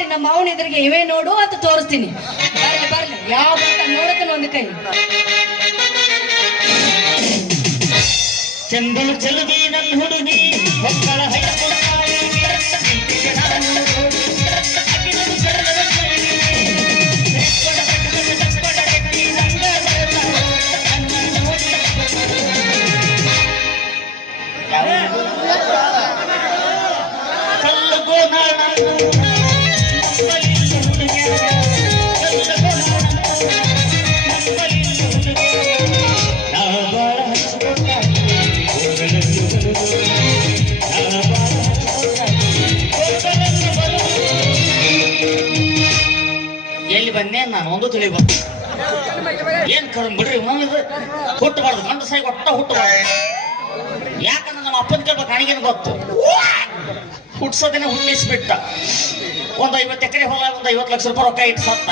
ಮಾಡಿ ನಮ್ಮ ಮಾವನ ಎದುರಿಗೆ ಇವೇ ನೋಡು ಅಂತ ತೋರಿಸ್ತೀನಿ. ಬರ್ಲಿ ಬರ್ಲಿ ಯಾವ ನೋಡತನ ಒಂದು ಕೈ. ಚಂದನ ಚೆಲುವಿ ನನ್ನ ಹುಡುಗಿ ಮಕ್ಕಳ ಎಲ್ಲಿ ಬಂದೆ ನಾನು ಒಂದು ತಿಳಿಬಾರ್ದು. ಏನ್ ಕರ್ಮ್ ಬಿಡ್ರಿ ಹುಟ್ಟಬಾರ್ದು ಗಂಡಸಾಗಿ ಒಟ್ಟ ಹುಟ್ಟಬಾರ್ದು. ಯಾಕಂದ್ರೆ ನಮ್ಮ ಅಪ್ಪನ ಕೇಳ್ಬೇಕು ನನಗೇನು ಗೊತ್ತು. ಹುಟ್ಸೋದನ್ನ ಹುಟ್ಟಿಸ್ಬಿಟ್ಟ. ಒಂದು 50 ಎಕರೆ ಹೊಲ, ಒಂದು 50 ಲಕ್ಷ ರೂಪಾಯಿ ರೊಕ್ಕ ಇಟ್ಟು ಸತ್ತ.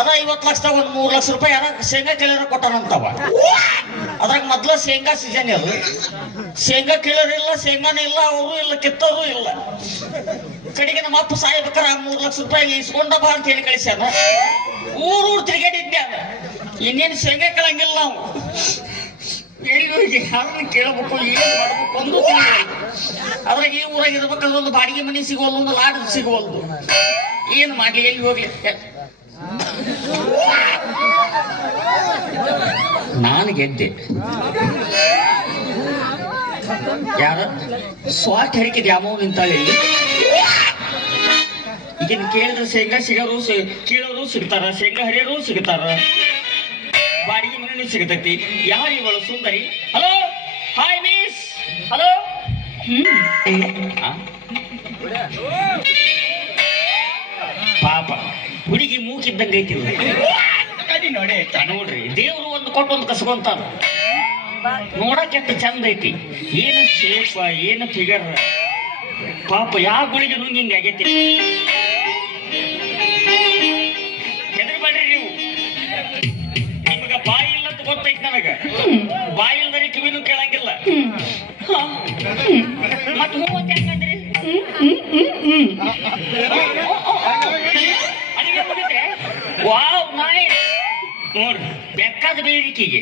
ಅದ 50 ಲಕ್ಷದಾಗ ಒಂದು 3 ಲಕ್ಷ ರೂಪಾಯಿ ಯಾರ ಶೇಂಗಾ ಕೀಳರ ಕೊಟ್ಟಾನಂತವ. ಅದ್ರಾಗ ಮೊದ್ಲ ಶೇಂಗಾ ಸೀಸನ್ ಅದು. ಶೇಂಗಾ ಕೀಳರು ಇಲ್ಲ, ಶೇಂಗಾನೂ ಇಲ್ಲ, ಅವರು ಇಲ್ಲ, ಕಿತ್ತೋರು ಇಲ್ಲ. ಕಡೆಗೆ ನಮ್ಮ ಅಪ್ಪ ಸಾಯ್ಬೇಕಾರೆ 3 ಲಕ್ಷ ರೂಪಾಯಿ ಇಸ್ಕೊಂಡ ಬಾ ಅಂತ ಹೇಳಿ ಕಳಿಸ್ಯಾನ. ಊರು ತಿರುಗಾಡಿದ್ದೆ ಅದ. ಇನ್ನೇನು ಶೇಂಗಾ ಕೇಳಂಗಿಲ್ಲ ನಾವು. ಯಾರನ್ನ ಕೇಳಬೇಕು, ಏನ್ ಮಾಡ್ಬೇಕು ಒಂದು ಅದ್ರಾಗ ಈ ಊರಾಗ ಇರ್ಬೇಕಾದ್ರೆ ಒಂದು ಬಾಡಿಗೆ ಮನೆ ಸಿಗೋಲ್ದು, ಒಂದು ಲಾಡ್ ಸಿಗೋಲ್ದು. ಏನ್ ಮಾಡ್ಲಿ, ಎಲ್ಲಿ ಹೋಗ್ಲಿ. ನಾನು ಗೆದ್ದೆ. ಯಾರ ಸ್ವಾಟ್ ಹರಿಕಿದ ಯಾಮೋ ನಿಂತಾಳೆ. ಈಗಿನ ಕೇಳಿದ್ರೆ ಶೇಂಗಾ ಸಿಗೋರು ಕೀಳೋರು ಸಿಗ್ತಾರ, ಶೇಂಗಾ ಹರಿಯೋರು ಸಿಗ್ತಾರ, ಬಾಡಿಗೆ ಮನೆ ಸಿಗತೈತಿ. ಯಾರು ಇವಳು ಸುಂದರಿ? Hello, hi miss. ಹಲೋ. ಪಾಪ ಹುಡುಗಿ ಮೂಕಿದ್ದಂಗೆ ಐತಿ ನೋಡಿ. ನೋಡ್ರಿ, ದೇವ್ರು ಒಂದು ಕೊಟ್ಟು ಒಂದು ಕಸ್ಕೊಂತಾರ. ನೋಡಕ್ ಎಷ್ಟು ಚಂದ ಐತಿ. ಏನು ಶೇಪ, ಏನು ಫಿಗರ್. ಪಾಪ ಯಾವ ಗುಳಿಗೆ ನುಂಗಿಂಗ್ ಆಗೈತಿ. ಹೆದರ್ಬೇಡ್ರಿ ನೀವು. ನಿಮಗ ಬಾಯಿ ಇಲ್ಲ ಅಂತ ಗೊತ್ತೈತಿ ನನಗ. ಬಾಯಿ ಇಲ್ದರೆ ಕಿವಿನೂ ಕೇಳಂಗಿಲ್ಲ. ಮತ್ ಮೂವತ್ತು ಯಾಕಂದ್ರಿ ಅಡಿಗೆ ಮುಗಿದ್ರೆ ವಾವ್ ನೈಸ್. ನೋಡ್ರಿ, ಬೆಕ್ಕಾದ ಬೇಡಿಕೆಗೆ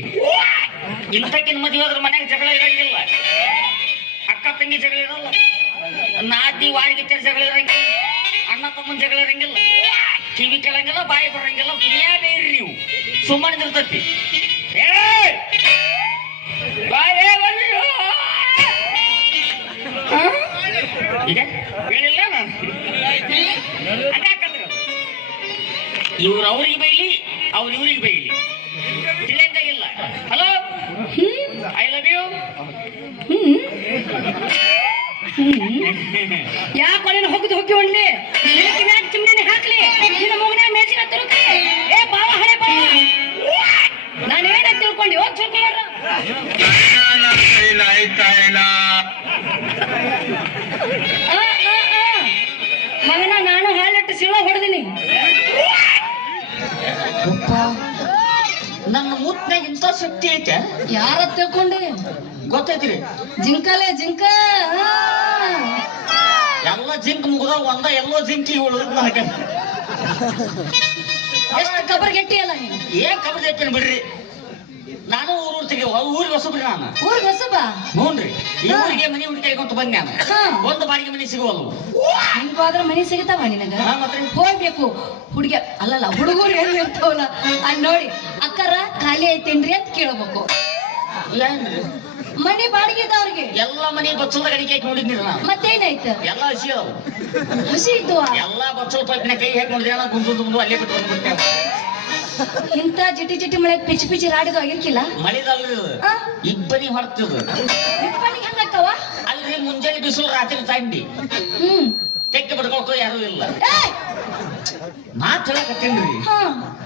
ಇಂಥಕ್ಕಿನ ಮದುವೆ ಆದ್ರೆ ಮನ್ಯಾಗ ಜಗಳ ಇರಂಗಿಲ್ಲ. ಅಕ್ಕ ತಂಗಿ ಜಗಳ ಇರಲ್ಲ, ನಾದಿ ವಾರಿಗೆ ಜಗಳ ಇರಂಗಿಲ್ಲ, ಅಣ್ಣ ತಮ್ಮನ ಜಗಳ ಇರಂಗಿಲ್ಲ, ಕಿವಿ ಕೇಳಂಗಿಲ್ಲ, ಬಾಯಿ ಬರಂಗಿಲ್ಲ. ದುನಿಯಾ ಬೇಡ್ರಿ ನೀವು. ಸುಮ್ಮನೆ ಇರ್ತೈತಿ. ಈಗ ಹೇಳಿಲ್ಲ ನಾನು. ಇವ್ರು ಅವ್ರಿಗೆ ಬೈಲಿ, ಅವ್ರು ಇವ್ರಿಗೆ ಬೈಲಿ, ತಿಳಿಯಂಗಾಗಿಲ್ಲ. Hello, I love you. ಯಾಕೆ ಹೋಗುದು ಹೋಗಿ ಒಳ್ಳೆ ಚಿಮ್ಮನೆ ಹಾಕ್ಲಿ ನಿನ್ನ ಮಗನ ಮೇಜಿನ ತುರುಕ್ಲಿ. ಏ ಬಾವ, ಹಳೆ ಬಾವ, ನಾನೇನ ತಿಳ್ಕೊಂಡು ಹೋಗಿ ಚುಳ್ಕೊಂಡ್ರ ಮಗನ ನಾನು ಹಾಲಿಟ್ಟು ಸಿಳ ಹೊಡೆದಿನಿ. ನನ್ನ ಮೂತ್ನಾಗ ಇಂಥ ಶಕ್ತಿ ಐತೆ. ಯಾರ ತಿಳ್ಕೊಂಡೆ ಗೊತ್ತೈತ್ರಿ? ಜಿಂಕಲೆ ಜಿಂಕ. ಎಲ್ಲ ಜಿಂಕ್ ಮುಗಿದ ಒಂದ ಎಲ್ಲೋ ಜಿಂಕಿ ಉಳಿದ್ ನನಗೆ. ಎಷ್ಟು ಕಬರ್ ಗೆಟ್ಟಿ ಅಲ್ಲ ನೀನು. ಏನ್ ಕಬರ್ ಗೆಟ್ಟಿನ ಬಿಡ್ರಿ. ನಾನು ಊರು ತೆಗೆ ಊರಿಗೆ ಹೊಸಬ್ರಿ. ನಾನು ಊರಿಗೆ ಹೊಸಬ. ನೋಡ್ರಿ, ಈ ಊರಿಗೆ ಮನೆ ಹುಡುಕಿಕೊಂತ ಬಂದೆ ನಾನು. ಒಂದು ಬಾಡಿಗೆ ಮನೆ ಸಿಗುವಲ್ವು. ನಿನ್ಗಾದ್ರ ಮನೆ ಸಿಗುತ್ತಾವ ನಿನಗ? ಹೋಗ್ಬೇಕು. ಹುಡುಗ ಅಲ್ಲಲ್ಲ, ಹುಡುಗರು ಏನು ಇರ್ತಾವಲ್ಲ ಅಲ್ಲಿ ನೋಡಿ, ಅಕ್ಕರ ಖಾಲಿ ಐತೇನ್ರಿ ಅಂತ ಕೇಳ್ಬೇಕು. ಮನೆ ಬಾಡಿಗೆ ಇದ್ದವ್ರಿಗೆ ಎಲ್ಲ ಮನೆ ಬಚ್ಚಲ ಗಡಿಗೆ ಹಾಕಿ ನೋಡಿದ್ನಿ ನಾನು. ಮತ್ತೇನಾಯ್ತು? ಎಲ್ಲ ಹಸಿ ಅದಾವು. ಹಸಿ ಇದ್ದು ಎಲ್ಲ ಬಚ್ಚಲ ಪೈಪ್ನ ಕೈ ಹಾಕಿ ನೋಡಿದ್ರೆ ನಾನು ಕುಂತು ಅಲ್ಲೇ ಬಿಟ್ಟು ಬಂದ್ಬಿಟ್ಟೆ. ಇಂತ ಜಿಟಿ ಜಿಟಿ ಮಳೆ ಪಿಚ್ಚಿ ಪಿಚ್ಚಿ ರಾಡಿದು ಆಗಿರ್ಕಿಲ್ಲ. ಮಳಿದಲ್ರಿ, ಇಬ್ಬನಿ ಹೊಡ್ತದ. ಇಬ್ಬನಿಗೆ ಹಂಗಕ್ಕವ ಅಲ್ರಿ, ಮುಂಜಾನೆ ಬಿಸಿಲು, ರಾತ್ರಿ ತಂಡಿ. ತೆಕ್ಕೆ ಬಿಡ್ಕೊಳ್ಕೋ ಯಾರು ಇಲ್ಲ. ಮಾತು ಹೇಳಕತ್ತೀನ್ರಿ.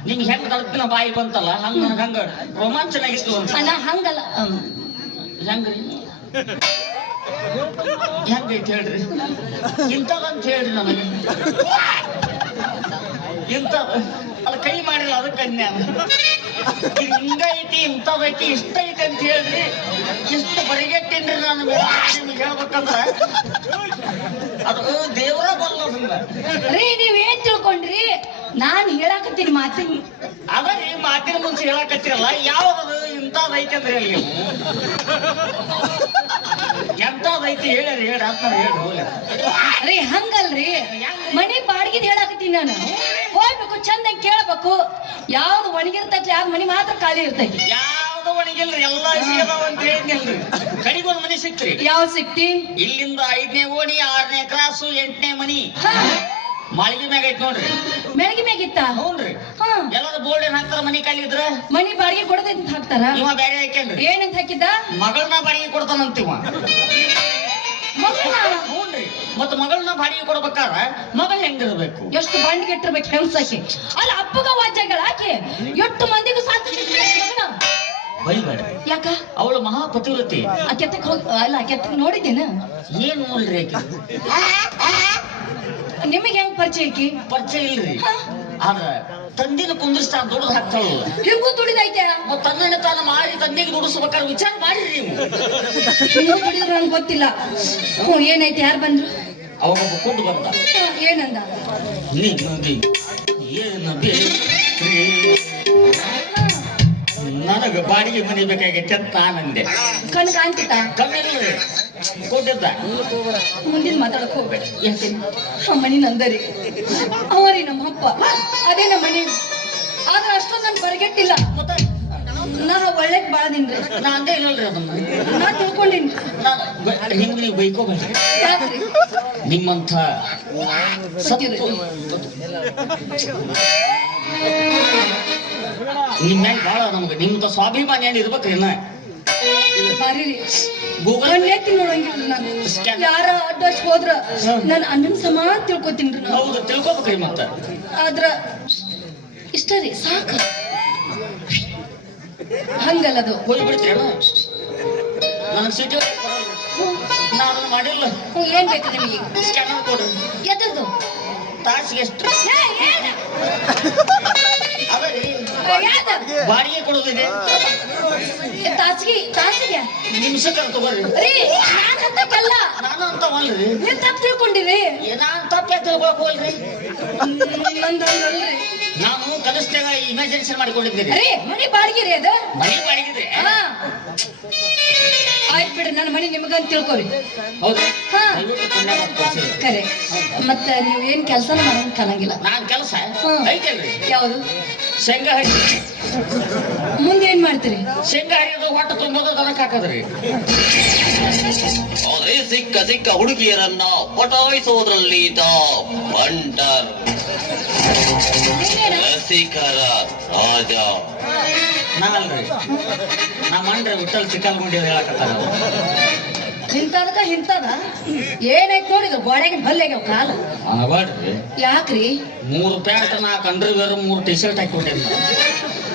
ನಿಮ್ಗೆ ಹೆಂಗ್ ತಲುಪಿನ ಬಾಯಿ ಬಂತಲ್ಲ, ಹಂಗ ನನಗೆ ಹಂಗ ರೋಮಾಂಚನಾಗಿತ್ತು ಅಲ್ಲ. ಹಂಗಲ್ಲ, ಹೆಂಗ್ರಿ? ಹೆಂಗೈತಿ ಹೇಳ್ರಿ? ಇಂಥದಂತ ಹೇಳ್ರಿ ನನಗೆ. ಇಂಥ ಅದು ಕೈ ಮಾಡಿಲ್ಲ, ಅದಕ್ಕೆ ಹಿಂಗೈತಿ ಇಂಥದೈತಿ ಇಷ್ಟ ಐತಿ ಅಂತ ಹೇಳ್ರಿ ಇಷ್ಟು ಬರಿಗೆಟ್ಟಿನ್ರಿ ನಾನು ನಿಮ್ಗೆ ಹೇಳ್ಬೇಕಂದ್ರ ಅದು ದೇವರ ಬರಲ್ಲ. ರೀ ನೀವ್ ಏನ್ ತಿಳ್ಕೊಂಡ್ರಿ? ನಾನ್ ಹೇಳಾಕತ್ತೀನಿ ಮಾತಿನ ಅದರಿ ಮಾತಿನ ಮುಂಚೆ ಹೇಳಕತ್ತಿರಲ್ಲ ಯಾವ್ದದು ಇಂಥದೈತಿ ಅಂದ್ರೆ ಹೇಳಿ ಎಂಥದೈತಿ ಹೇಳಿ ಹೇಳಿ ಅಂತ ಹೇಳಿ. ರೀ ಹಂಗಲ್ರಿ, ಮನಿ ಬಾಡಿಗೆ ಹೇಳಾಕತ್ತೀನಿ ನಾನು. ಹೋಗ್ಬೇಕು ಚಂದಂಗ್ ಕೇಳ್ಬೇಕು, ಯಾವ್ದು ಒಣಗಿರ್ತೈತಿ ಯಾವ್ದು ಮನಿ ಮಾತ್ರ ಖಾಲಿ ಇರ್ತೈತಿ. ಯಾವ್ದು ಒಣಗಿಲ್ರಿ ಎಲ್ಲಾ ಸಿಗದಾವ ಅಂತ ಹೇಳಿದ್ನಿಲ್ರಿ. ಕಡಿಗೊಂದ್ ಮನಿ ಸಿಕ್ತ್ರಿ. ಯಾವ ಸಿಕ್ತಿ? ಇಲ್ಲಿಂದ 5ನೇ ಓಣಿ 6ನೇ ಕ್ರಾಸು 8ನೇ ಮನಿ ಮಾಳಿಗೆ ಮ್ಯಾಗ ಐತ್ ನೋಡ್ರಿ. ಮೆಳಗಿ ಮ್ಯಾಗಿತ್ತ? ಹೌನ್ರಿ. ಎಲ್ಲಾರು ಬೋರ್ಡ್ ಏನ್ ಹಾಕ್ತಾರ ಮನಿ ಖಾಲಿ ಇದ್ರ ಮನಿ ಬಾಡಿಗೆ ಕೊಡದೈತಿ ಅಂತ ಹಾಕ್ತಾರ. ಇವ ಬ್ಯಾರೆ ಹಾಕ್ಯಾನ್ರಿ. ಏನಂತ ಹಾಕಿದ್ದ? ಮಗಳನ್ನ ಬಾಡಿಗೆ ಕೊಡ್ತಾನಂತಿವ. ಹ್ಞೂನ್ರಿ. ಮತ್ತ ಮಗಳನ್ನ ಬಾಡಿಗೆ ಕೊಡ್ಬೇಕಾರ ಮಗಳು ಹೆಂಗಿರ್ಬೇಕು? ಎಷ್ಟು ಬಾಂಡಿಗೆ ಇಟ್ಟಿರ್ಬೇಕು ಹೆಂಗ್ಸಕ್ಕೆ. ಅಲ್ಲ ಅಪ್ಪಗ ವಾಜ್ಯಗಳ ಹಾಕಿ ಎಷ್ಟು ಮಂದಿಗೂ ಸಾಧ್ಯ ಬೈಬೇಡ. ಯಾಕ? ಅವಳು ಮಹಾಪತಿವ್ರತಿ. ಆ ಕೆತ್ತಕ್ ಹೋಗಿ ಅಲ್ಲ ಆ ಕೆತ್ತಕ್ ನೋಡಿದ್ದೇನ? ಏನ್ ನೋಡ್ರಿ ನಿಮಗೆ ಹೆಂಗ್ ಪರಿಚಯ ಐತಿ? ಪರಿಚಯ ಇಲ್ರಿ. ಆದ್ರ ತಂದಿನ ಕುಂದಿಸ್ತಾನ ದುಡ್ದು ಹಾಕ್ತಾಳಲ್ಲ. ಹಿಂಗೂ ದುಡಿದೈತೆ. ತನ್ನ ತಾನು ಮಾಡಿ ತಂದೆಗೆ ದುಡಿಸ್ಬೇಕಾದ್ರೆ ವಿಚಾರ ಮಾಡಿರಿ ನೀವು. ಹಿಂಗೂ ದುಡಿದ್ರು ನನ್ಗೆ ಗೊತ್ತಿಲ್ಲ. ಏನೈತಿ? ಯಾರು ಬಂದ್ರು? ಅವಾಗ ಕೊಟ್ಟು ಬಂದ. ಏನಂದ? ನನಗ ಬಾಡಿಗೆ ಮನೆ ಬೇಕಾಗೈತೆ ಅಂತ ನಾನಂದೆ. ಕಣ್ ಕಾಣ್ತಿತ್ತ? ಕಮ್ಮಿಲ್ರಿ ಕೊಟ್ಟಿದ್ದ. ಮುಂದಿನ ಮಾತಾಡಕ್ ಹೋಗ್ಬೇಡ. ಮನಿ ನಂದರಿ, ಅವರಿ ನಮ್ಮ ಅಪ್ಪ, ಅದೇ ನಮ್ಮ ಮನಿ. ಆದ್ರೆ ಅಷ್ಟೊಂದು ನನ್ ಬರಗೆಟ್ಟಿಲ್ಲ. ನಾ ಒಳ್ಳೆಕ್ ಬಾಳದಿನ್ರಿ. ನಾ ಅಂದೇ ಇಲ್ಲಲ್ರಿ ಅದನ್ನ. ನಾ ತಿಳ್ಕೊಂಡಿನಿ. ಹಿಂಗ ನೀವು ಬೈಕೋಬೇಡ್ರಿ. ಯಾಕ್ರಿ? ನಿಮ್ಮಂಥ ಸತ್ಯ ನಿಮ್ಮ ಮ್ಯಾಗ ಬಾಳ ನಮ್ಗೆ ನಿಮ್ದ ಸ್ವಾಭಿಮಾನ ಏನ್ ಇರ್ಬೇಕ್ರಿ. ಗೂಗಲ್ ನೋಡಂಗಿಲ್ಲ ನಾನು. ಯಾರ ಅಡ್ಡಾಚ್ ಹೋದ್ರ ನಾನು ಅಣ್ಣನ ಸಮಾನ ತಿಳ್ಕೊತೀನ್ರಿ. ಹೌದು ತಿಳ್ಕೊಬೇಕ್ರಿ. ಮತ್ತ ಆದ್ರ ಇಷ್ಟ ರೀ ಸಾಕ. ಹಂಗಲ್ಲದು ಹೋಗ್ಬಿಡ್ತೀರ. ನನಗೆ ಸಿಟಿ ನಾನು ಮಾಡಿಲ್ಲ. ಏನ್ ಬೇಕು ನಿಮಗೆ? ಸ್ಕ್ಯಾನರ್ ಕೊಡ್ರಿ. ಎದ್ರದು? ತಾಸಿಗೆ ಎಷ್ಟು? ಬಾಡಿಗೆ ಕೊಡೋದಿದೆ. ತಾಸಿಗೆ ನಿಮಿಷಕ್ಕೆ ತಗೋರಿ. ನಾನು ಅಂತವಲ್ರಿ. ನೀವ್ ತಪ್ಪು ತಿಳ್ಕೊಂಡಿರಿ. ನಾನ್ ತಪ್ಪೇ ತಿಳ್ಕೊಳಕ್ ಹೋಲ್ರಿ. ನಾನು ಕನಸ್ನಾಗ ಇಮ್ಯಾಜಿನೇಷನ್ ಮಾಡಿಕೊಂಡಿದ್ದೀರಿ. ಮನಿ ಬಾಡಿಗೆ ರೀ ಅದು. ಮನಿ ಬಾಡಿಗೆ ಆಯ್ತು ಬಿಡ್ರಿ, ನನ್ನ ಮನಿ ನಿಮಗಂತ ತಿಳ್ಕೊರಿ. ಹೌದು. ಕರೆ. ಮತ್ತ ನೀವ್ ಏನ್ ಕೆಲಸನ ಮಾಡಂಗ್ ಕಾಣಂಗಿಲ್ಲ. ನಾನ್ ಕೆಲಸ ಐತಲ್ರಿ. ಯಾವುದು? ಶೇಂಗಾ ಹರಿ. ಮುಂದೆ ಏನ್ ಮಾಡ್ತೀರಿ? ಶೇಂಗಾ ಹರಿಯೋದು ಹೊಟ್ಟೆ ತುಂಬೋದು ದನಕ್ಕೆ ಹಾಕದ್ರಿ. ಸಿಕ್ಕ ಸಿಕ್ಕ ಹುಡುಗಿಯರನ್ನ ಪಟಾಯಿಸೋದ್ರಲ್ಲಿ ಬಂಟರ್ ರಸಿಕರ ರಾಜ. ನಾಲ್ರಿ ನಮ್ಮ ಮಂಡ್ರೆ ವಿಠಲ್ ಚಿಕ್ಕಲ್ಗುಂಡಿ ಹೇಳಕತ್ತಾರ. ಇಂತದಕ್ಕ ಇಂತದ ಏನೈತ್ ನೋಡಿದ್ರು ಗೋಡೆಗೆ ಹಲ್ಲೆಗ್ಯಾವ ಕಾಲ. ಬಾಡ್ರಿ. ಯಾಕ್ರಿ? 3 ಪ್ಯಾಂಟ್ 4 ಅಂಡರ್ವೇರ್ 3 ಟಿ ಶರ್ಟ್ ಹಾಕಿಬಿಟ್ಟೇನಿ.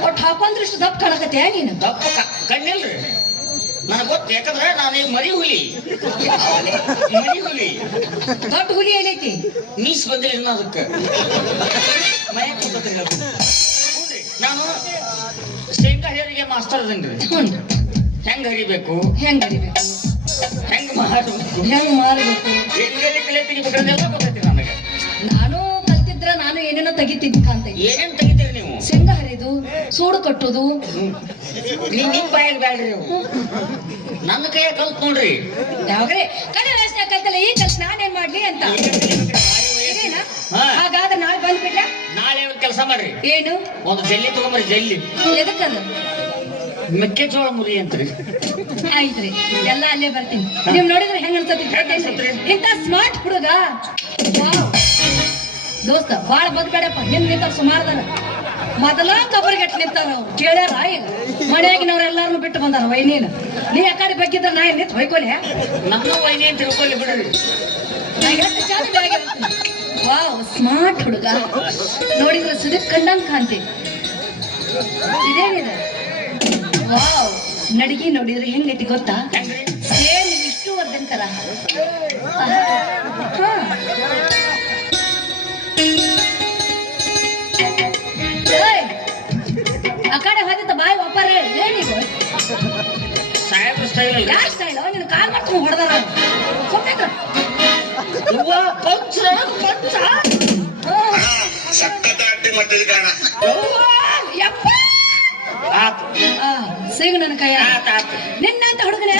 ಒಟ್ಟು ಹಾಕೊಂಡ್ರೆ ಇಷ್ಟು ದಪ್ಪ ಕಾಣಕತ್ಯಾ ನೀನು? ದಪ್ಪ ಕಣ್ಣಿಲ್ರಿ ನನಗೆ ಗೊತ್ತು. ಯಾಕಂದ್ರೆ ನಾನು ಈಗ ಮರಿ ಹುಲಿ. ದೊಡ್ಡ ಹುಲಿ ಏನೈತಿ? ಮೀಸ್ ಬಂದಿಲ್ಲ ಇನ್ನ ಅದಕ್ಕೆ. ನಾನು ಶೇಂಗಾ ಹೇರಿಗೆ ಮಾಸ್ಟರ್ ಅದನ್ರಿ. ಹೆಂಗ್ ಹರಿಬೇಕು, ಹೆಂಗ್ ಹರಿಬೇಕು, ಹೆಂಗ್ ಮಾರಬೇಕು, ಹೆಂಗ್ ಮಾರಬೇಕು, ಎಲ್ಲೆಲ್ಲಿ ಕಲೆ ತೆಗಿಬೇಕಂದೆಲ್ಲ ಗೊತ್ತೈತಿ ನನಗೆ. ನಾನು ಕಲ್ತಿದ್ರ ನಾನು ಏನೇನೋ ತೆಗಿತಿದ್ದ ಕಾಂತ. ಏನೇನ್ ತೆಗಿತೀರಿ ನೀವು? ಶೇಂಗಾ ಹರಿದು, ಸೂಡು ಕಟ್ಟೋದು. ನಿಮ್ ಬಾಯಾಗ ಬ್ಯಾಡ್ರಿ ನೀವು. ನನ್ನ ಕೈಯ ಕಲ್ತ್ ನೋಡ್ರಿ. ಯಾವ್ರೆ ಕಡೆ ವಯಸ್ಸಿನ ಕಲ್ತಲ್ಲ, ಈ ಕಲ್ತ್ ನಾನೇನ್ ಮಾಡ್ಲಿ ಅಂತ. ಹಾಗಾದ್ರೆ ನಾಳೆ ಬಂದ್ಬಿಡ್ಲ? ನಾಳೆ ಒಂದು ಕೆಲಸ ಮಾಡ್ರಿ. ಏನು? ಒಂದು ಜಲ್ಲಿ ತಗೊಂಬರಿ. ಜಲ್ಲಿ ಎದಕ್ಕಲ್ಲ? ಮೆಕ್ಕೆಜೋಳ ಮುರಿ ಅಂತ್ರಿ. ಆಯ್ತ್ರಿ, ಎಲ್ಲ ಅಲ್ಲೇ ಬರ್ತೀನಿ. ನೀವ್ ನೋಡಿದ್ರೆ ಹೆಂಗ್ ಅನ್ಸತ್ರಿ? ಇಂತ ಸ್ಮಾರ್ಟ್ ಹುಡುಗ ದೋಸ್ತ ಬಾಳ ಬದ್ಬೇಡಪ್ಪ. ಹಿಂದ್ ನಿಂತ ಸುಮಾರದಾರ ಮೊದಲ ಕಬರ್ಗೆಟ್ ನಿಂತಾರ. ಕೇಳ್ಯಾರ ಈಗ ಮನೆಯಾಗಿನವ್ರೆಲ್ಲಾರು ಬಿಟ್ಟು ಬಂದಾರ. ವೈನೀನ್ ನೀ ಆ ಕಡೆ ಬೇಕಿದ್ರ ನಾ ನಿಂತ ಹೊಯ್ಕೊಲೆ. ನಮ್ಮ ವೈನಿ ಅಂತ ತಿಳ್ಕೊಳ್ಳಿ ಬಿಡ್ರಿ. ನಾ ಎಷ್ಟು ಚಂದ ವಾವ್ ಸ್ಮಾರ್ಟ್ ಹುಡುಗ. ನೋಡಿದ್ರೆ ಸುದೀಪ್ ಕಂಡಂಗ್ ಕಾಂತಿ. ಇದೇನಿದೆ? ವಾವ್ ನಡಿಗೆ ನೋಡಿದ್ರೆ ಹೆಂಗೈತಿ ಗೊತ್ತಾ? ಸೇಮ್ ವಿಷ್ಣುವರ್ಧನ್ ತರ. ಆ ಕಡೆ ಹೋದ ಸ್ಟೈಲ್ ಅಲ್ಲ ಯಾರ್ ಸ್ಟೈಲ್ ನೀನು ಕಾಲ್ ಮಾಡ್ಕೊಂಡು ಹೊಡೆದಾರ ಪಂಚ ಪಂಚ ಸಕ್ಕತ್ತಾಟಿ ಮಟ್ಟಿದ ಕಾರಣ ಆತು ಸಿಗು ನನ್ನ ಕೈಯ ಆತ ಆತು ನಿನ್ನಂತ ಹುಡುಗನ